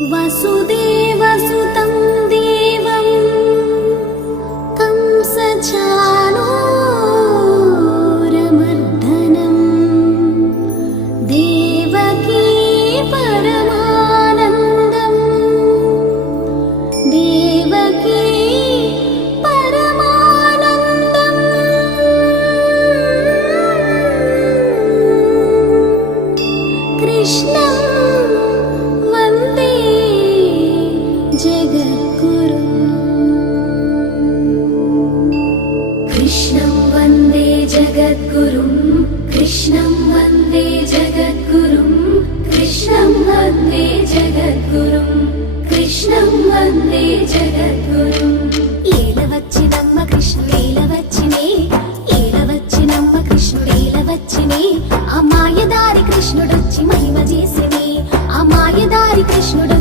वसुदेवसुतं देवं कंसचाणूरमर्दनं देवकी परमानन्दं देवकी परमानन्दं कृष्णं वन्दे जगद्गुरुं कृष्णं वन्दे जगद्गुरुं कृष्णं वन्दे जगद्गुरुं कृष्णं वन्दे जगद्गुरुं कृष्णं वन्दे जगद्गुरुं ఏలవచ్చినమ్మ కృష్ణుడేలవచ్చినే ఏలవచ్చినమ్మ కృష్ణుడేలవచ్చినే ఆ మాయదారి కృష్ణుడొచ్చి మహిమ చేసినే ఆ మాయదారి కృష్ణుడు